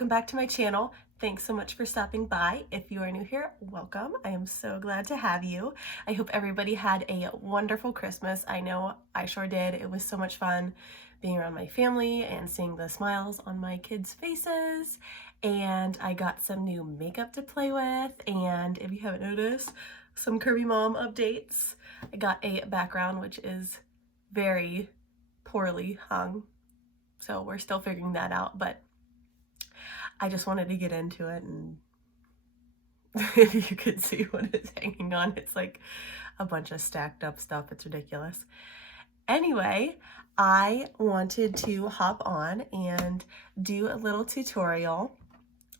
welcome back to my channel. Thanks so much for stopping by. If you are new here, welcome. I am so glad to have you. I hope everybody had a wonderful Christmas. I know I sure did. It was so much fun being around my family and seeing the smiles on my kids' faces. And I got some new makeup to play with. And if you haven't noticed, some Kirby Mom updates. I got a background which is very poorly hung. So we're still figuring that out, but I just wanted to get into it, and if you could see what is hanging on, it's like a bunch of stacked up stuff. It's ridiculous. Anyway, I wanted to hop on and do a little tutorial.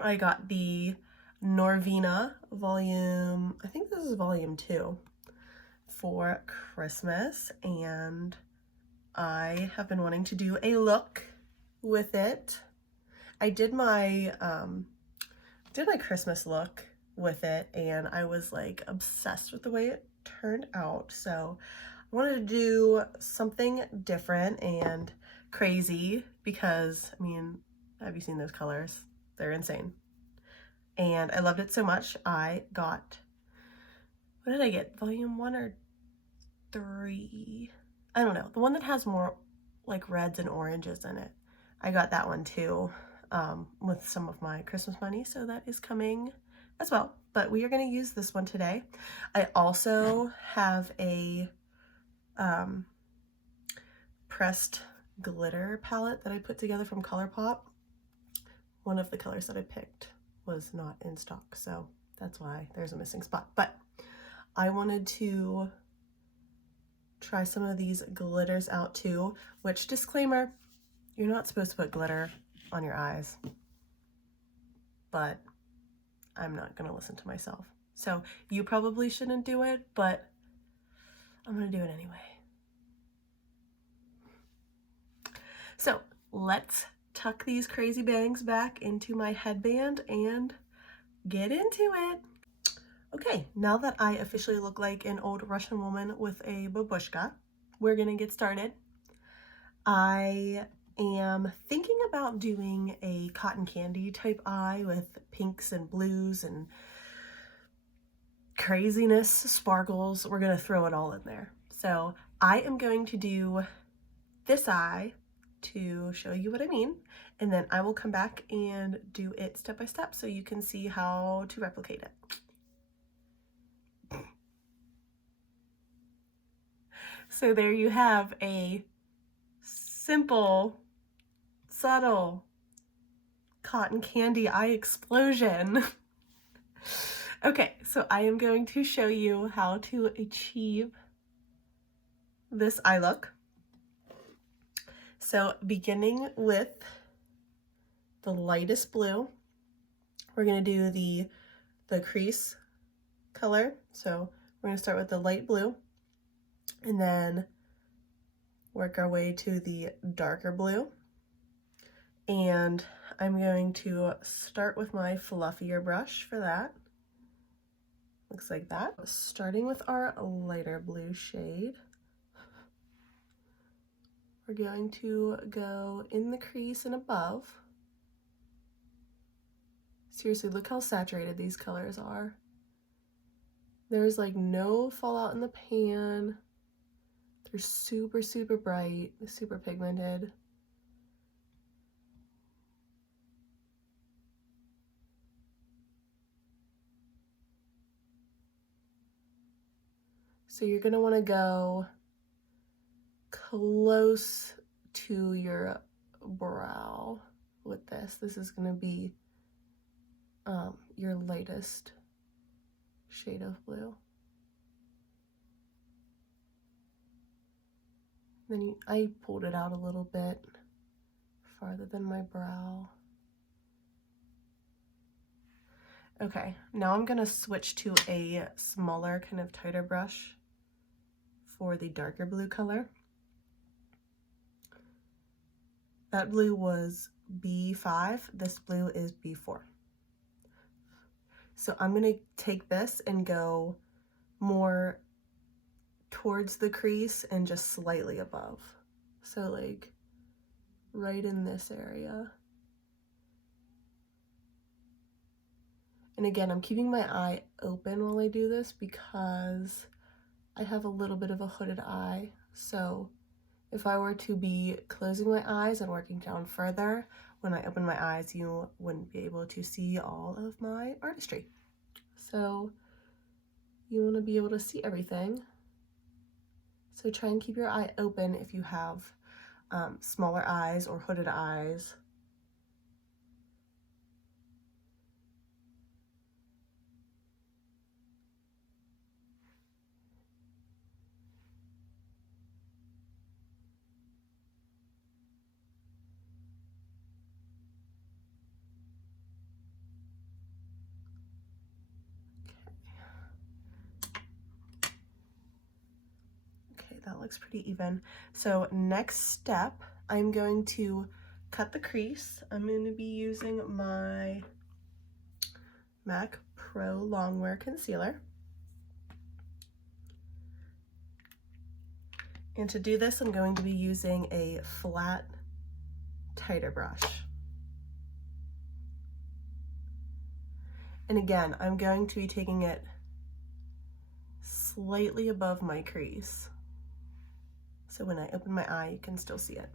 I got the Norvina volume, I think this is volume 2 for Christmas, and I have been wanting to do a look with it. I did my Christmas look with it, and I was like obsessed with the way it turned out. So I wanted to do something different and crazy because, I mean, have you seen those colors? They're insane. And I loved it so much. I got, what did I get? Volume 1 or 3? I don't know. The one that has more like reds and oranges in it. I got that one too. With some of my Christmas money, so that is coming as well, but we are going to use this one today. I also have a pressed glitter palette that I put together from ColourPop. One of the colors that I picked was not in stock, so that's why there's a missing spot, but I wanted to try some of these glitters out too, which, disclaimer, you're not supposed to put glitter on your eyes, but I'm not gonna listen to myself. So you probably shouldn't do it, but I'm gonna do it anyway. So let's tuck these crazy bangs back into my headband and get into it. Okay, now that I officially look like an old Russian woman with a babushka, we're gonna get started. I am thinking about doing a cotton candy type eye with pinks and blues and craziness, sparkles. We're going to throw it all in there. So I am going to do this eye to show you what I mean, and then I will come back and do it step by step so you can see how to replicate it. So there you have a simple, subtle cotton candy eye explosion. Okay, so I am going to show you how to achieve this eye look. So beginning with the lightest blue, we're going to do the crease color. So we're going to start with the light blue and then work our way to the darker blue. And I'm going to start with my fluffier brush for that. Looks like that. Starting with our lighter blue shade, we're going to go in the crease and above. Seriously, look how saturated these colors are. There's like no fallout in the pan. They're super, super bright, super pigmented. So you're going to want to go close to your brow with this. This is going to be your lightest shade of blue. Then I pulled it out a little bit farther than my brow. Okay, now I'm going to switch to a smaller, kind of tighter brush for the darker blue color. That blue was B5, this blue is B4. So I'm going to take this and go more towards the crease and just slightly above. So like right in this area. And again, I'm keeping my eye open while I do this because I have a little bit of a hooded eye. So if I were to be closing my eyes and working down further, when I open my eyes, you wouldn't be able to see all of my artistry. So you want to be able to see everything. So try and keep your eye open if you have smaller eyes or hooded eyes. Okay, that looks pretty even. So next step, I'm going to cut the crease. I'm going to be using my MAC Pro Longwear Concealer. And to do this, I'm going to be using a flat, tighter brush. And again, I'm going to be taking it slightly above my crease. So when I open my eye, you can still see it.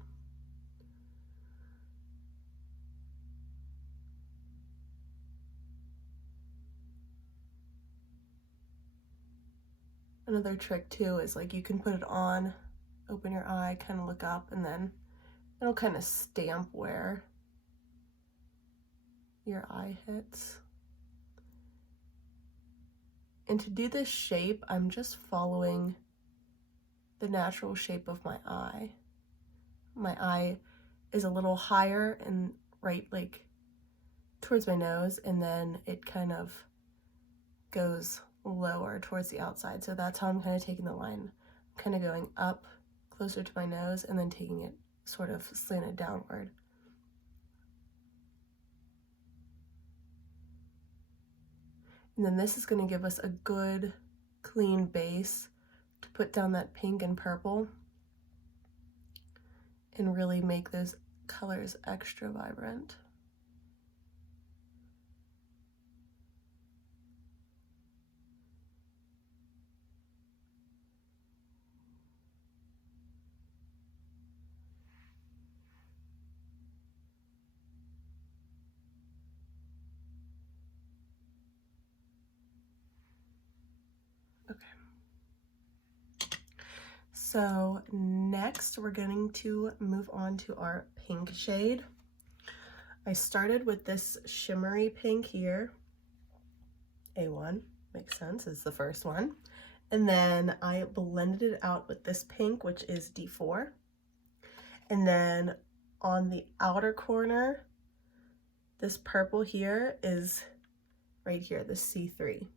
Another trick too is like you can put it on, open your eye, kind of look up, and then it'll kind of stamp where your eye hits. And to do this shape, I'm just following the natural shape of my eye. My eye is a little higher and right like towards my nose, and then it kind of goes lower towards the outside. So that's how I'm kind of taking the line. I'm kind of going up closer to my nose and then taking it sort of slanted downward. And then this is going to give us a good clean base to put down that pink and purple and really make those colors extra vibrant. Okay. So next we're going to move on to our pink shade. I started with this shimmery pink here. A1, makes sense, it's the first one. And then I blended it out with this pink, which is D4. And then on the outer corner, this purple here is right here, the C3.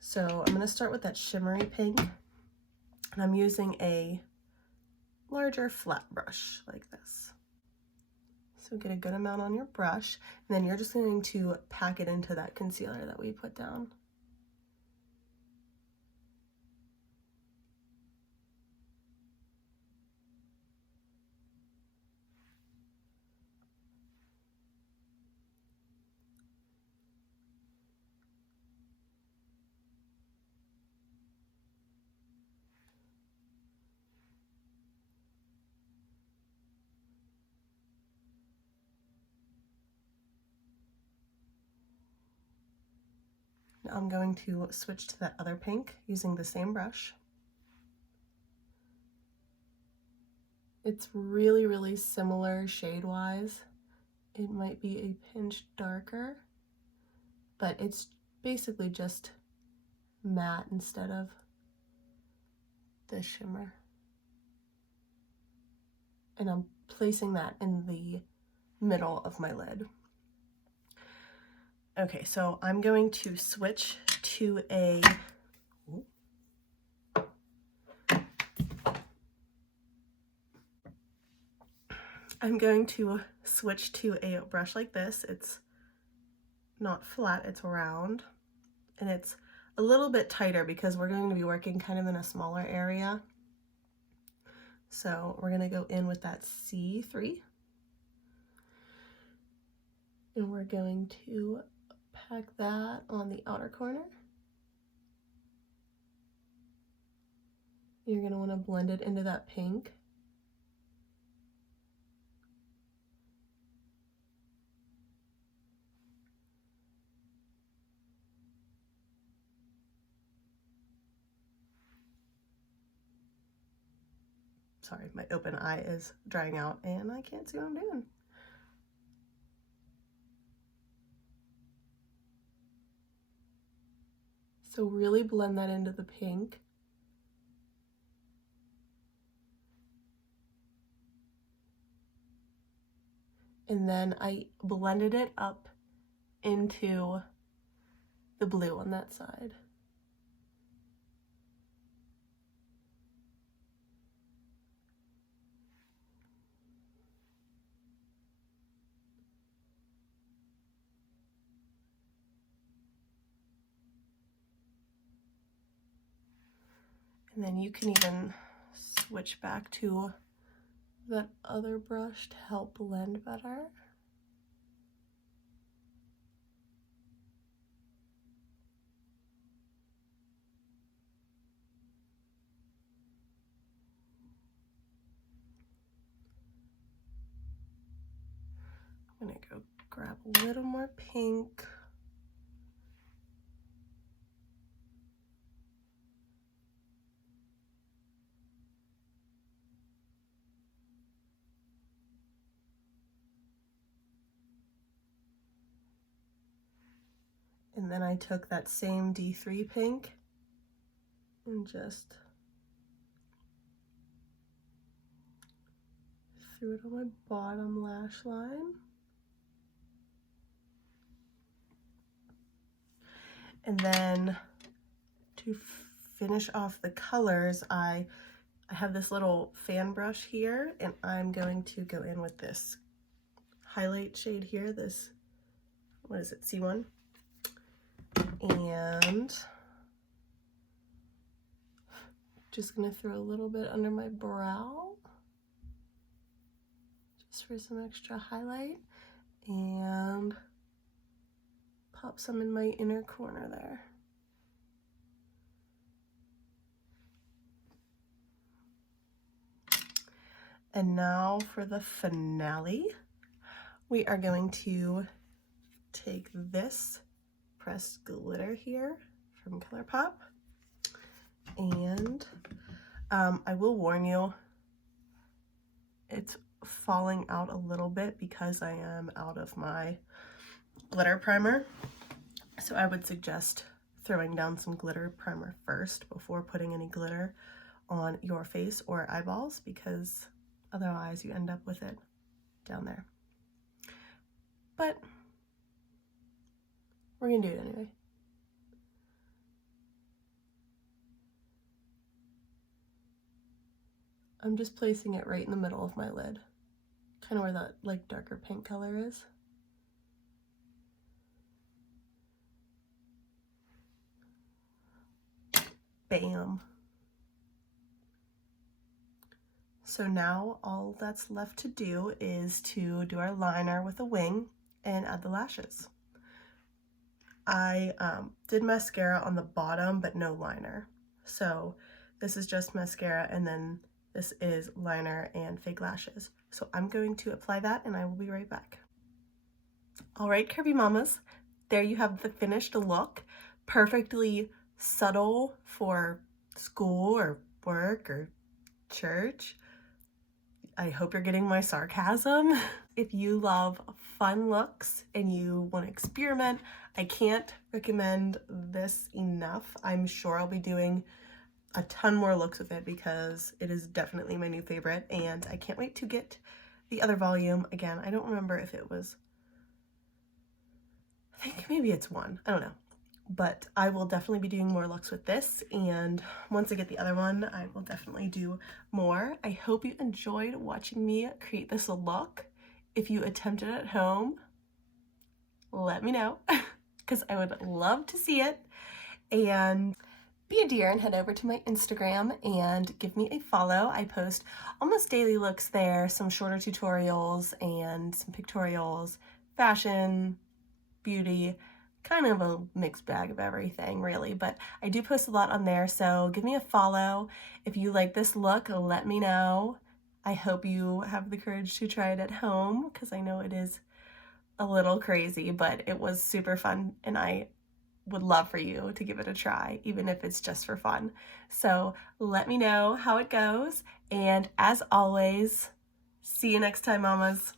So I'm gonna start with that shimmery pink, and I'm using a larger flat brush like this. So get a good amount on your brush, and then you're just going to pack it into that concealer that we put down. Now I'm going to switch to that other pink using the same brush. It's really, really similar shade-wise. It might be a pinch darker, but it's basically just matte instead of the shimmer. And I'm placing that in the middle of my lid. Okay, so I'm going to switch to a brush like this. It's not flat, it's round, and it's a little bit tighter because we're going to be working kind of in a smaller area. So we're going to go in with that C3. And we're going to pack that on the outer corner. You're going to want to blend it into that pink. Sorry, my open eye is drying out and I can't see what I'm doing. So really blend that into the pink. And then I blended it up into the blue on that side. And then you can even switch back to that other brush to help blend better. I'm gonna go grab a little more pink. And then I took that same D3 pink and just threw it on my bottom lash line. And then to finish off the colors, I have this little fan brush here, and I'm going to go in with this highlight shade here, this, what is it, C1? And just gonna throw a little bit under my brow, just for some extra highlight, and pop some in my inner corner there. And now for the finale, we are going to take this pressed glitter here from ColourPop, and I will warn you, it's falling out a little bit because I am out of my glitter primer. So I would suggest throwing down some glitter primer first before putting any glitter on your face or eyeballs, because otherwise you end up with it down there. But we're gonna do it anyway. I'm just placing it right in the middle of my lid, kind of where that like darker pink color is. Bam. So now all that's left to do is to do our liner with a wing and add the lashes. I did mascara on the bottom, but no liner. So this is just mascara, and then this is liner and fake lashes. So I'm going to apply that and I will be right back. All right, Curvy Mamas, there you have the finished look. Perfectly subtle for school or work or church. I hope you're getting my sarcasm. If you love fun looks and you want to experiment, I can't recommend this enough. I'm sure I'll be doing a ton more looks with it because it is definitely my new favorite, and I can't wait to get the other volume. Again, I don't remember if it was, I think maybe it's one, I don't know. But I will definitely be doing more looks with this, and once I get the other one, I will definitely do more. I hope you enjoyed watching me create this look. If you attempt it at home, let me know, because I would love to see it. And be a dear and head over to my Instagram and give me a follow. I post almost daily looks there, some shorter tutorials and some pictorials, fashion, beauty, kind of a mixed bag of everything really, but I do post a lot on there, so give me a follow. If you like this look, let me know. I hope you have the courage to try it at home because I know it is a little crazy, but it was super fun and I would love for you to give it a try, even if it's just for fun. So let me know how it goes, and as always, see you next time, mamas.